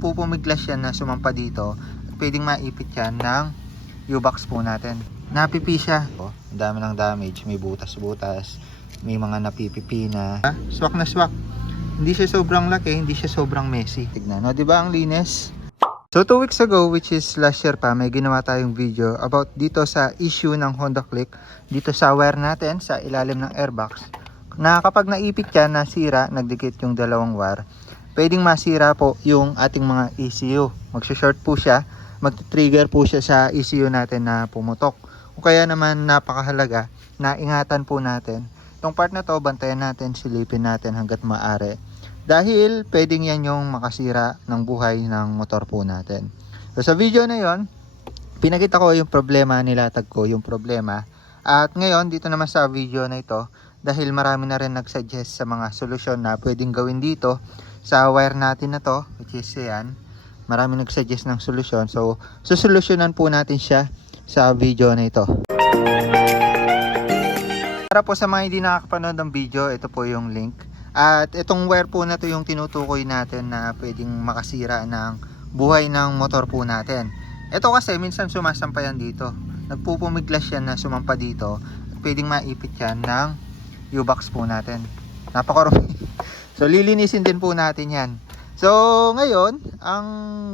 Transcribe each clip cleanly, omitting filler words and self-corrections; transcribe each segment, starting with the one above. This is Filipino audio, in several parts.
nagpupumiglas yan na sumampa dito, at pwedeng maipit yan ng U-box po natin. Napipi siya. Oh, ang dami ng damage, may butas-butas, may mga napipipi na. Swak na swak. Hindi siya sobrang laki, hindi siya sobrang messy. Tignan, no, 'di ba ang linis? So 2 weeks ago, which is last year pa, may ginawa tayong video about dito sa issue ng Honda Click, dito sa wire natin, sa ilalim ng airbox, na kapag naipit yan, nasira, nagdikit yung dalawang wire, pwedeng masira po yung ating mga ECU. Magsha-short po siya, mag-trigger po siya sa ECU natin na pumutok. O kaya naman napakahalaga na ingatan po natin. Itong part na to, bantayan natin, silipin natin hanggat maaari. Dahil pwedeng yan yung makasira ng buhay ng motor po natin. So sa video na yon, pinakita ko yung problema, nilatag ko yung problema. At ngayon, dito naman sa video na ito, dahil marami na rin nagsuggest sa mga solusyon na pwedeng gawin dito sa wire natin na to, which is yan, marami nagsuggest ng solusyon. So susolusyonan po natin siya sa video na ito. Para po sa mga hindi nakakapanood ng video, ito po yung link. At itong wire po na to yung tinutukoy natin na pwedeng makasira ng buhay ng motor po natin. Ito kasi minsan sumasampa yan dito. Nagpupumiglas yan na sumampa dito. At pwedeng maipit yan ng U-box po natin. Napakarumi. So lilinisin din po natin yan. So ngayon, ang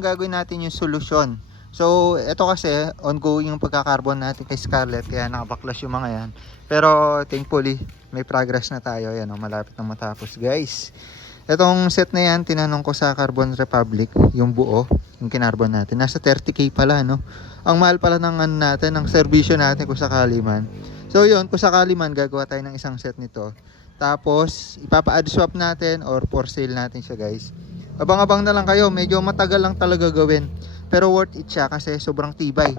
gagawin natin yung solusyon. So ito kasi ongoing yung pagkakarbon natin kay Scarlett, kaya nakabaklas yung mga yan. Pero thankfully may progress na tayo. Yan, malapit na matapos guys. Itong set na yan, tinanong ko sa Carbon Republic, yung buo, yung kinarbon natin. Nasa 30k pala, no? Ang mahal pala ng ano natin, ng serbisyo natin kung sakali man. So yun, kung sakali man, gagawa tayo ng isang set nito. Tapos ipapa-add swap natin or for sale natin siya guys. Abang-abang na lang kayo, medyo matagal lang talaga gawin. Pero worth it siya kasi sobrang tibay.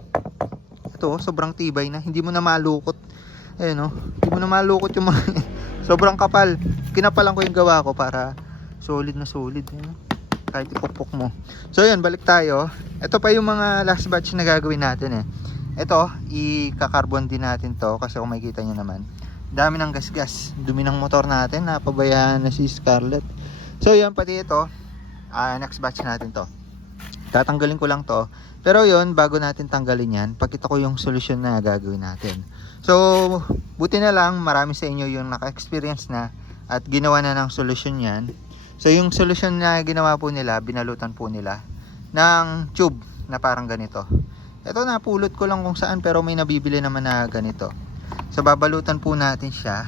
Ito, sobrang tibay na, hindi mo na malukot. Ayun, no? Hindi mo na malukot yung mga sobrang kapal. Kinapalan ko yung gawa ko para solid na solid, no? Kahit ipukpok mo. So yun, balik tayo. Ito pa yung mga last batch na gagawin natin Ito, i-carbon din natin to kasi kung makikita nyo naman, dami ng gas-gas, dumi ng motor natin, napabayaan na si Scarlett. So yun, pati ito, next batch natin to. Tatanggalin ko lang to. Pero yun, bago natin tanggalin yan, pakita ko yung solusyon na gagawin natin. So, buti na lang marami sa inyo yung naka-experience na at ginawa na ng solusyon yan. So, yung solusyon na ginawa po nila, binalutan po nila ng tube na parang ganito. Ito, napulot ko lang kung saan, pero may nabibili naman na ganito. So, babalutan po natin siya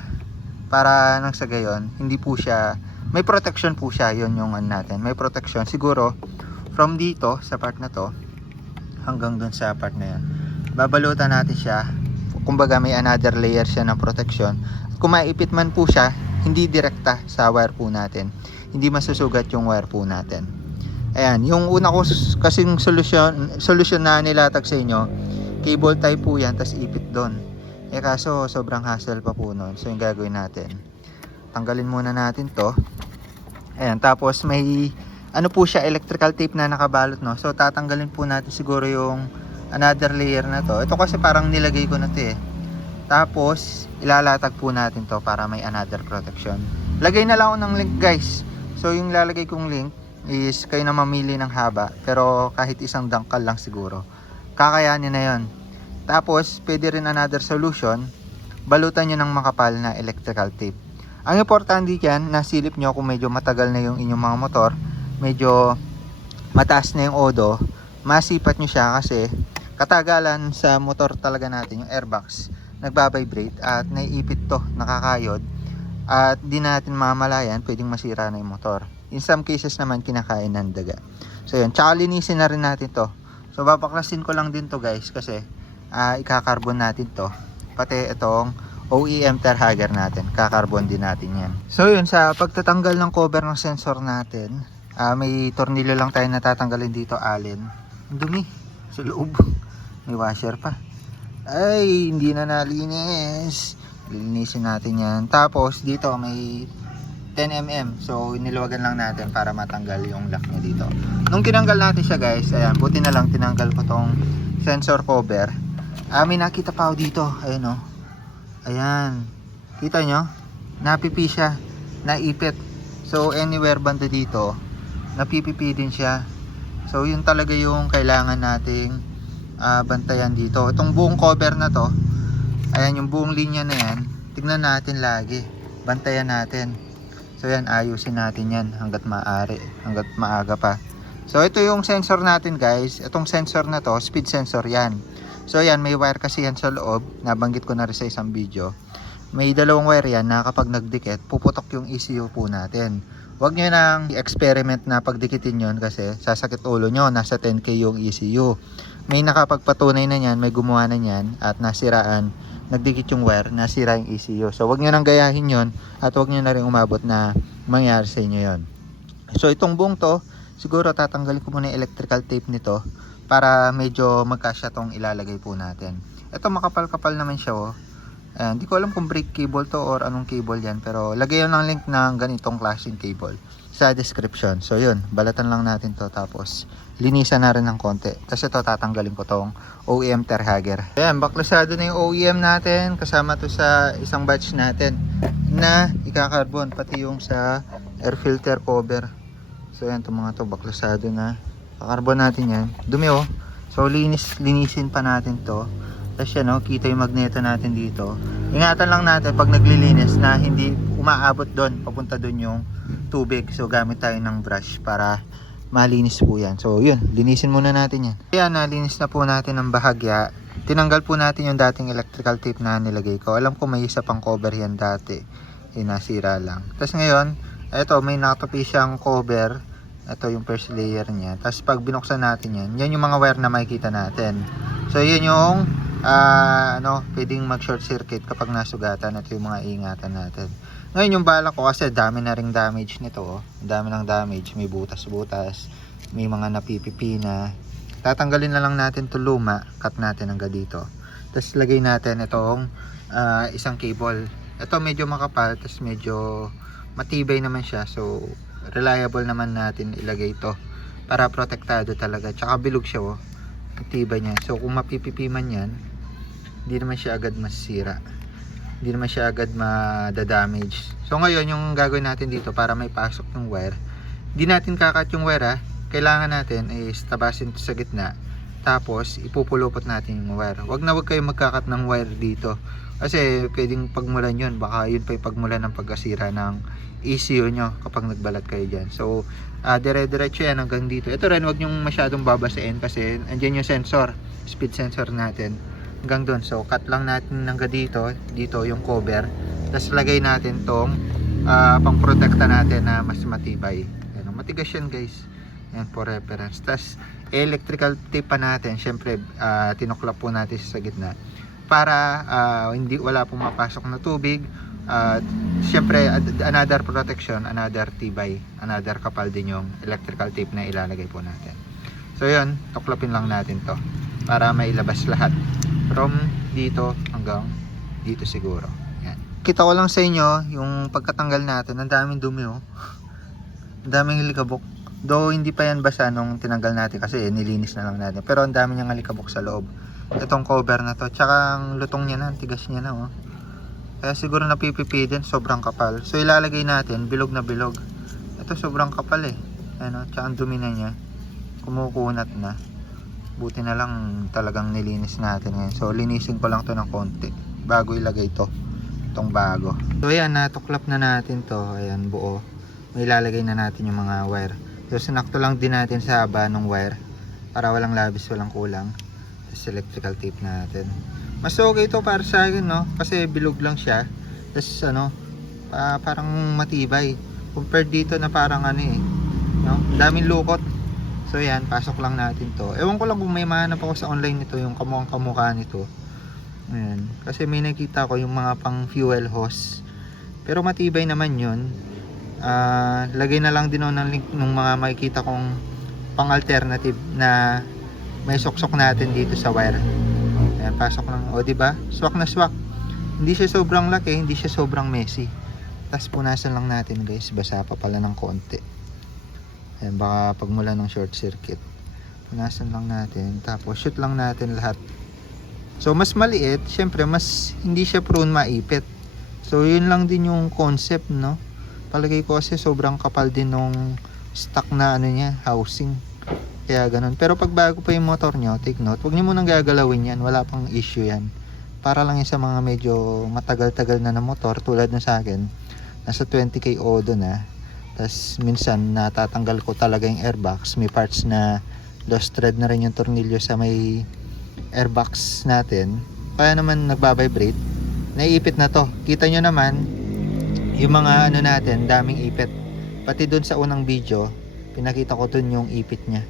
para nang sa gayon, hindi po siya, may protection po siya, yun yung natin. May protection, siguro, from dito, sa part na to, hanggang dun sa part na yan. Babalutan natin siya. Kumbaga may another layer siya ng protection. Kung maipit man po siya, hindi direkta sa wire po natin. Hindi masusugat yung wire po natin. Ayan, yung una ko kasing solusyon na nilatag sa inyo, cable tie po yan, tas ipit doon. Kaso sobrang hassle pa po nun. So yung gagawin natin, tanggalin muna natin to. Ayan, tapos may ano po siya, electrical tape na nakabalot, no? So tatanggalin po natin siguro yung another layer na to. Ito kasi parang nilagay ko na to Tapos ilalatag po natin to para may another protection. Lagay na lang ako ng link guys. So yung lalagay kong link is kayo na mamili ng haba, pero kahit isang dangkal lang siguro, kakayanin na yon. Tapos pwede rin another solution, balutan nyo ng makapal na electrical tape. Ang importante dyan, nasilip nyo kung medyo matagal na yung inyong mga motor, medyo mataas na yung odo, masipat nyo siya kasi katagalan sa motor talaga natin, yung airbox nagbabibrate at naiipit to, nakakayod, at di natin mamalayan, pwedeng masira na yung motor. In some cases naman, kinakain ng daga. So yun, tsaka linisin na rin natin to. So babaklasin ko lang din to guys kasi ikakarbon natin to, pati itong OEM Terhager natin, kakarbon din natin yan. So yun, sa pagtatanggal ng cover ng sensor natin, may tornilyo lang tayo natatanggalin dito, allen. Ang dumi sa loob, may washer pa. Ay, hindi na nalinis. Lilinisin natin yan. Tapos dito may 10mm, so iniluwagan lang natin para matanggal yung lock niya dito. Nung tinanggal natin siya guys, ayan, buti na lang tinanggal ko tong sensor cover. May nakita pa ako dito, ayun oh. Ayan, kita nyo, napipi siya, naipit. So anywhere banda dito, napipipi din siya. So yun talaga yung kailangan nating bantayan dito. Itong buong cover na to, ayan yung buong linya na yan, tignan natin lagi, bantayan natin. So yan, ayusin natin yan hanggat maaari, hanggat maaga pa. So ito yung sensor natin guys. Itong sensor na to, speed sensor yan. So yan, may wire kasi yan sa loob, nabanggit ko na rin sa isang video. May dalawang wire yan na kapag nagdikit, puputok yung ECU po natin. Huwag nyo nang experiment na pagdikitin yon kasi sasakit ulo nyo, nasa 10K yung ECU. May nakapagpatunay na yan, may gumawa na yan at nasiraan, nagdikit yung wire, nasira yung ECU. So huwag nyo nang gayahin yon at huwag nyo na rin umabot na mangyari sa inyo yon. So itong buong to, siguro tatanggalin ko muna yung electrical tape nito para medyo magkasya tong ilalagay po natin. Ito makapal-kapal naman siya oh. Hindi ko alam kung brake cable to or anong cable yan, pero lagyan ng link ng ganitong klaseng cable sa description. So yun, balatan lang natin to tapos linisan na rin ng konti. Tapos ito tatanggalin ko tong OEM Terhager. Ayan, baklasado na yung OEM natin, kasama to sa isang batch natin na ikakarbon, pati yung sa air filter cover. So yan, itong mga to baklasado na, kakarbon natin yan. Dumi oh. So linisin pa natin to. Tapos yan oh, kita yung magneto natin dito. Ingatan lang natin pag naglilinis na hindi umaabot doon, papunta doon yung tubig. So gamit tayo ng brush para malinis po yan. So yun, linisin muna natin yan. Ayan, nalinis na po natin ng bahagya. Tinanggal po natin yung dating electrical tape na nilagay ko. Alam ko may isa pang cover yan dati, nasira lang. Tapos ngayon, ito may nakatupi siyang cover. Ito yung first layer niya. Tapos pag binuksan natin yan, yan yung mga wire na makikita natin. So yun yung pwedeng mag short circuit kapag nasugatan. Ito yung mga ingatan natin. Ngayon yung bala ko kasi dami na ring damage nito oh. Dami ng damage, may butas-butas, may mga napipipi na. Tatanggalin na lang natin 'to luma, cut natin hanggang dito. Tapos lagay natin itong isang cable. Ito medyo makapal, tapos medyo matibay naman siya. So reliable naman natin ilagay ito para protektado talaga. Tsaka bilog siya oh. Matibay niya. So kung mapipipi man yan, hindi naman siya agad masisira, hindi naman siya agad madadamage. So ngayon yung gagawin natin dito para may pasok ng wire, hindi natin kakat yung wire kailangan natin is tabasin sa gitna, tapos ipupulupot natin yung wire. Wag kayong magkakat ng wire dito kasi pwedeng pagmulan yun, baka yun pa yung pagmulan ng pagkasira ng ECU nyo kapag nagbalat kayo dyan. So dire-diretso yan hanggang dito. Ito rin, wag nyong masyadong babasain kasi andyan yung sensor, speed sensor natin hanggang doon. So cut lang natin hanggang dito yung cover. Tapos lagay natin tong pang-protekta natin na mas matibay. Yan, matigas yan guys. Yan for reference. Tapos electrical tape pa natin. Syempre tinuklap po natin sa gitna para wala pong mapasok na tubig. Syempre another protection, another tibay, another kapal din yung electrical tape na ilalagay po natin. So yun, tuklapin lang natin to para mailabas lahat from dito hanggang dito siguro. Yan. Kita ko lang sa inyo yung pagkatanggal natin, ang daming dumi oh. Ang daming alikabok. Though hindi pa yan basa nung tinanggal natin kasi nilinis na lang natin. Pero ang dami niyang alikabok sa loob. Itong cover na to, tsaka ang lutong niya na, ang tigas niya na oh. Kaya siguro napipipi din, sobrang kapal. So ilalagay natin, bilog na bilog. Ito sobrang kapal eh. Ano, tsaka ang dumi na niya. Kumukunat na. Buti na lang talagang nilinis natin ngayon. So linisin ko lang to ng konti bago ilagay to, itong bago. So ayan, natuklap na natin to. Ayan, buo. May ilalagay na natin yung mga wire. So sinakto lang din natin sa haba ng wire para walang labis, walang kulang. Tapos electrical tape natin. Mas okay ito para sa akin no, kasi bilog lang siya. Tapos parang matibay compared dito na parang no, daming lukot. So yan, pasok lang natin to. Ewan ko lang kung may mahanap ako sa online nito, yung kamukhang kamukha nito. Ayan, kasi may nakita ko yung mga pang fuel hose, pero matibay naman yun. Lagay na lang din ng link ng mga makikita kong pang alternative na may soksok natin dito sa wire. Ayan, pasok lang. O diba? Swak na swak. Hindi siya sobrang laki, hindi siya sobrang messy. Tapos punasan lang natin guys, basa pa pala ng konti. Ayan, baka pagmula ng short circuit. Punasan lang natin, tapos shoot lang natin lahat. So mas maliit, syempre mas hindi siya prone maipit. So yun lang din yung concept no. Palagay ko kasi sobrang kapal din nung stock na niya, housing. kaya ganun. Pero pag bago pa yung motor nyo, take note, huwag nyo munang gagalawin yan, wala pang issue yan. Para lang yung sa mga medyo matagal-tagal na motor, tulad na sa akin, nasa 20k odo na. Tapos minsan natatanggal ko talaga yung airbox, may parts na lost thread na rin yung tornilyo sa may airbox natin, kaya naman nagbabibrate, naiipit na to. Kita nyo naman yung mga ano natin, daming ipit. Pati dun sa unang video, pinakita ko dun yung ipit nya.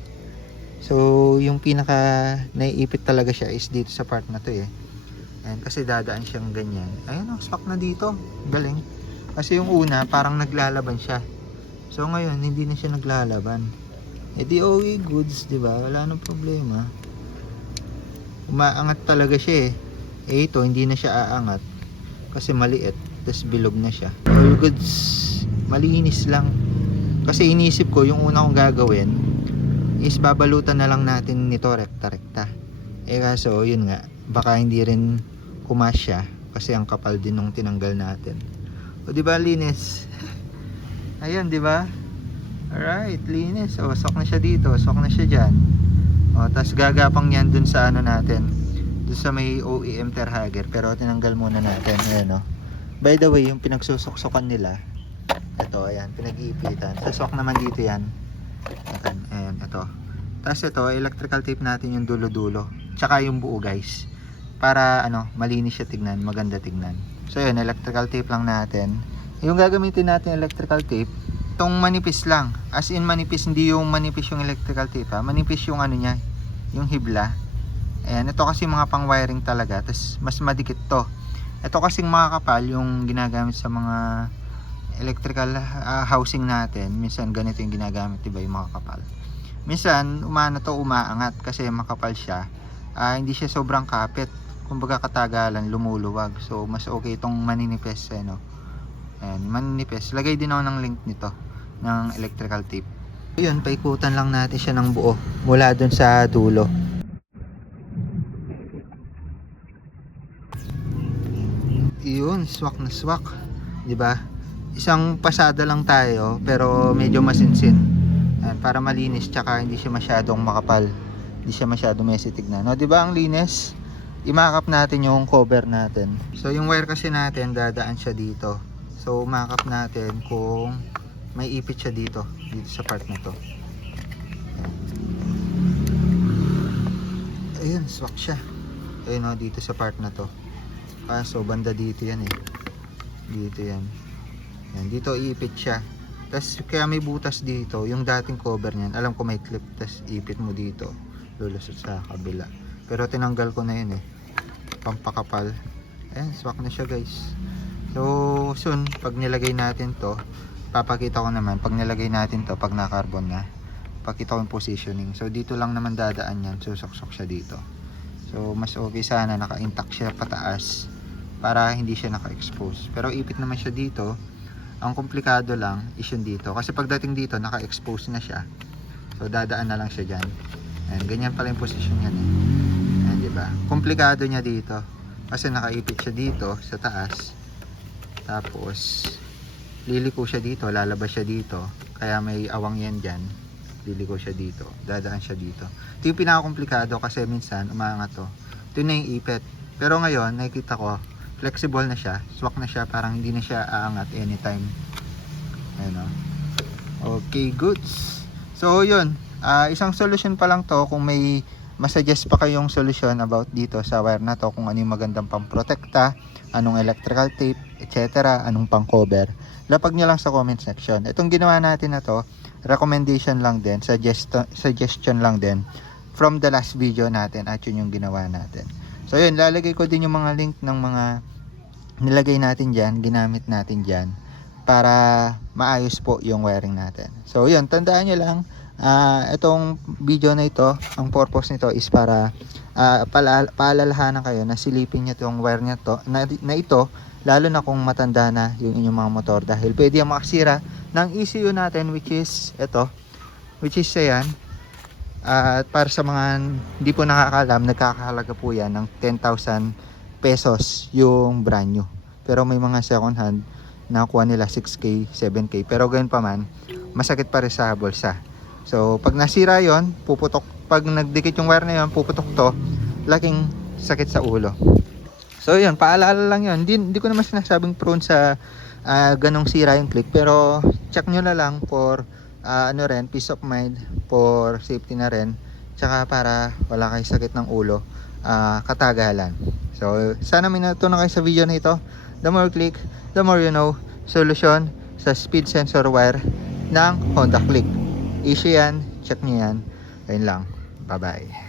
So yung pinaka naiipit talaga siya is dito sa part na to eh. Ayan, kasi dadaan siyang ganyan. Ayun, swak na dito, galing. Kasi yung una parang naglalaban siya, so ngayon hindi na siya naglalaban. Eh di okay goods, diba? Wala nang problema. Umaangat talaga siya eh. Eh ito hindi na siya aangat kasi maliit, tapos bilog na siya. All goods, malinis lang. Kasi inisip ko yung una kong gagawin is babalutan na lang natin nito rekta-rekta. Eh kaso yun nga, baka hindi rin kumasya kasi ang kapal din nung tinanggal natin. O di ba linis? Ayun, di ba? Alright, linis. O, sok na siya dito, sok na siya diyan. O, tas gagapang yan dun sa ano natin, dun sa may OEM Terhager, pero tinanggal muna natin. Ayan o. By the way, yung pinagsusok-sokan nila, ito, ayan, pinag-iipitan. Susok naman dito yan. Ayan, ito. Tas ito, electrical tape natin yung dulo-dulo, tsaka yung buo guys, para ano, malinis siya tignan, maganda tignan. So yun, electrical tape lang natin. Yung gagamitin natin electrical tape, itong manipis lang, as in manipis, hindi yung manipis yung electrical tape ha, manipis yung ano niya, yung hibla. Ayan, ito kasi mga pang wiring talaga, tas mas madikit to. Ito kasing mga kapal yung ginagamit sa mga electrical housing natin. Minsan ganito yung ginagamit, diba, yung mga kapal. Minsan umano to, umaangat kasi makapal siya. Hindi siya sobrang kapit, kumbaga katagalan lumuluwag. So mas okay itong maninipis eh, no? Ayan, maninipis. Lagay din ako ng link nito ng electrical tape. Yun, paikutan lang natin siya ng buo mula dun sa dulo. Yun, swak na swak, di ba? Isang pasada lang tayo pero medyo masinsin. Ayan, para malinis, tsaka hindi siya masyadong makapal, hindi siya masyadong messy tignan. No, di ba ang linis? Imakap natin yung cover natin. So yung wire kasi natin dadaan siya dito. So umakap natin kung may ipit siya dito sa part na to. Ayun, swak siya. Ayun o, dito sa part na to. Kaso banda dito yan eh. Dito yan. Yan, dito iipit siya. Tapos kaya may butas dito. Yung dating cover niyan, alam ko may clip. Tapos ipit mo dito, lulusot sa kabila. Pero tinanggal ko na yun eh, pampakapal. Ayan, swak na siya guys. So soon, pag nilagay natin to, papakita ko naman pag nilagay natin to, pag na-carbon na, pakita ko yung positioning. So dito lang naman dadaan yan, susok-sok siya dito. So mas okay sana naka-intact siya pataas para hindi siya naka-expose. Pero ipit naman siya dito. Ang komplikado lang is yung dito, kasi pagdating dito naka-expose na siya. So dadaan na lang siya dyan. Ayan, ganyan pala yung position niya eh. Ayan, diba? Komplikado niya dito kasi nakaipit siya dito sa taas. Tapos liliko siya dito, lalabas siya dito, kaya may awang yan dyan. Liliko siya dito, dadaan siya dito. Ito yung pinaka-komplikado kasi minsan umaangat to. Ito na yung ipit. Pero ngayon nakikita ko flexible na siya, swak na siya, parang hindi na siya aangat anytime. Ayan o. Okay, goods. So yun, isang solution pa lang to. Kung may masuggest pa kayong solution about dito sa wire na to, kung ano yung magandang pang-protekta, anong electrical tape, etc., anong pang-cover, lapag nyo lang sa comment section. Itong ginawa natin na to, recommendation lang din, suggestion lang din from the last video natin, at yun yung ginawa natin. So yun, lalagay ko din yung mga link ng mga nilagay natin dyan, ginamit natin dyan, para maayos po yung wiring natin. So yun, tandaan nyo lang, itong video na ito, ang purpose nito is para paalalahanan kayo na silipin nyo itong wire na ito, lalo na kung matanda na yung inyong mga motor, dahil pwede yung makasira ng ECU natin, which is ito, which is ayan. At para sa mga hindi po nakakaalam, nagkakahalaga po yan ng 10,000 pesos yung brand new. Pero may mga second hand na kuha nila 6K, 7K. Pero ganoon pa man, masakit pa rin sa bulsa. So pag nasira yon, puputok. Pag nagdikit yung wire na yon, puputok to, laking sakit sa ulo. So yun, paalala lang yun. Hindi ko naman sinasabing prone sa ganong sira yung click, pero check nyo na lang for peace of mind, for safety na rin, tsaka para wala kayo sakit ng ulo katagalan. So sana may natutunan kayo sa video na ito. The more click, the more you know. Solusyon sa speed sensor wire ng Honda Click. Issue yan, check nyo yan. Ayun lang, bye bye.